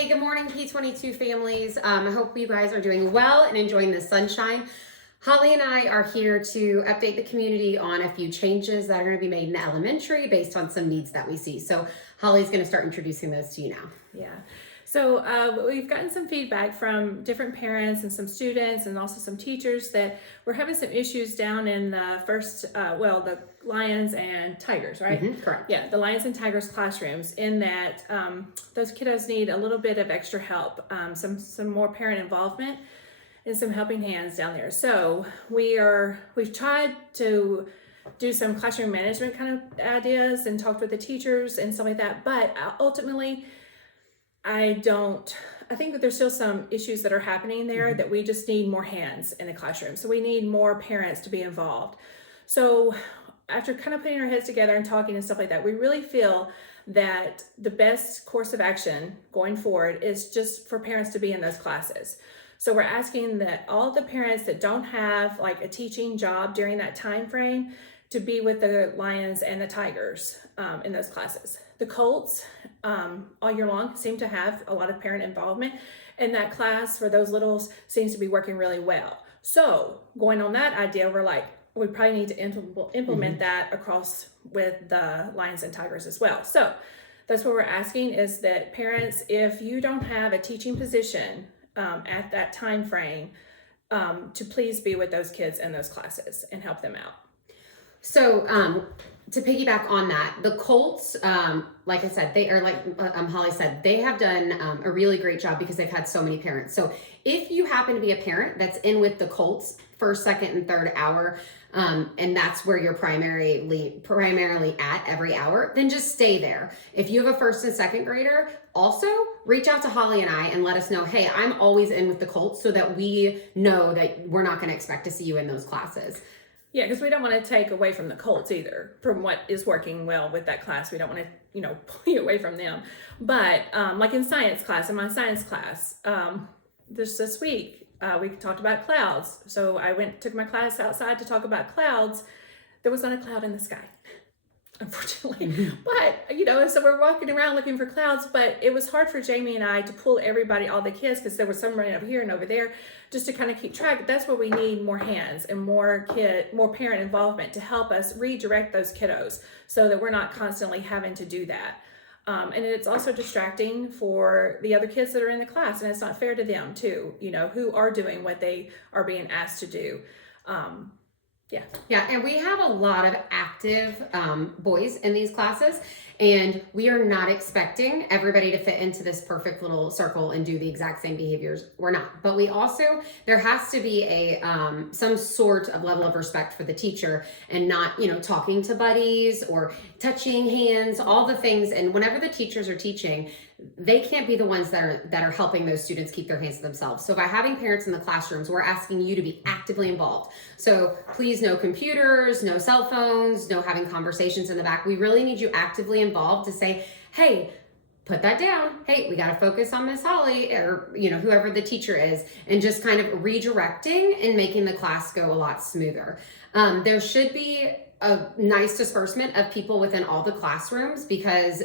Hey, good morning, P22 families. I hope you guys are doing well and enjoying the sunshine. Holly and I are here to update the community on a few changes that are going to be made in elementary based on some needs that we see. So Holly's going to start introducing those to you now. Yeah. So we've gotten some feedback from different parents and some students and also some teachers that we're having some issues down in the the Lions and Tigers, right? Correct. Yeah, the Lions and Tigers classrooms, in that those kiddos need a little bit of extra help, some more parent involvement and some helping hands down there. So we've tried to do some classroom management kind of ideas and talked with the teachers and stuff like that, but ultimately I think that there's still some issues that are happening there that we just need more hands in the classroom. So we need more parents to be involved. So after kind of putting our heads together and talking and stuff like that, we really feel that the best course of action going forward is just for parents to be in those classes. So we're asking that all the parents that don't have like a teaching job during that time frame to be with the Lions and the Tigers in those classes. The Colts all year long seem to have a lot of parent involvement, and that class for those littles seems to be working really well. So going on that idea, we're like, we probably need to implement that across with the Lions and Tigers as well. So that's what we're asking, is that parents, if you don't have a teaching position at that time frame, to please be with those kids in those classes and help them out. So to piggyback on that, the Colts, like I said, they are like Holly said, they have done a really great job because they've had so many parents. So if you happen to be a parent that's in with the Colts first, second, and third hour, and that's where you're primarily at every hour, then just stay there. If you have a first and second grader, also reach out to Holly and I and let us know, hey, I'm always in with the Colts, so that we know that we're not going to expect to see you in those classes. Yeah, because we don't want to take away from the Colts either, from what is working well with that class. We don't want to, pull you away from them. But like in my science class, this week, we talked about clouds. So I took my class outside to talk about clouds. There was not a cloud in the sky, unfortunately. But, so we're walking around looking for clouds, but it was hard for Jamie and I to pull all the kids, because there was some running over here and over there, just to kind of keep track. That's where we need more hands and more parent involvement to help us redirect those kiddos, so that we're not constantly having to do that. And it's also distracting for the other kids that are in the class, and it's not fair to them too, who are doing what they are being asked to do. Yeah, and we have a lot of active boys in these classes, and we are not expecting everybody to fit into this perfect little circle and do the exact same behaviors. We're not. But there has to be a some sort of level of respect for the teacher, and not, talking to buddies or touching hands, all the things. And whenever the teachers are teaching, they can't be the ones that are helping those students keep their hands to themselves. So by having parents in the classrooms, we're asking you to be actively involved. So please, no computers, no cell phones, no having conversations in the back. We really need you actively involved to say, hey, put that down. Hey, we got to focus on Miss Holly, or, whoever the teacher is, and just kind of redirecting and making the class go a lot smoother. There should be a nice disbursement of people within all the classrooms, because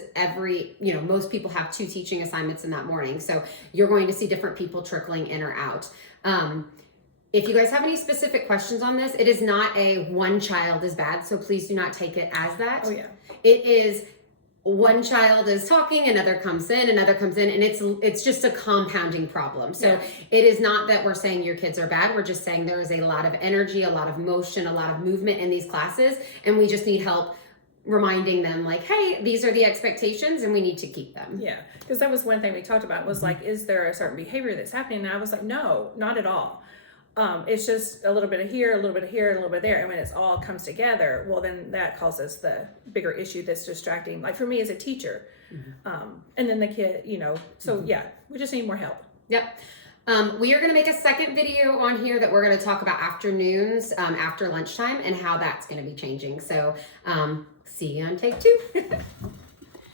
most people have 2 teaching assignments in that morning. So you're going to see different people trickling in or out. If you guys have any specific questions on this, it is not a one child is bad. So please do not take it as that. Oh yeah. It is one child is talking, another comes in, and it's just a compounding problem. So It is not that we're saying your kids are bad. We're just saying there is a lot of energy, a lot of motion, a lot of movement in these classes, and we just need help reminding them, like, hey, these are the expectations and we need to keep them. Yeah, because that was one thing we talked about, was like, is there a certain behavior that's happening? And I was like, no, not at all. It's just a little bit of here, a little bit of here, a little bit there. And when it all comes together, well, then that causes the bigger issue that's distracting. Like for me as a teacher, and then the kid, so yeah, we just need more help. Yep. We are going to make a second video on here that we're going to talk about afternoons, after lunchtime, and how that's going to be changing. So see you on take 2.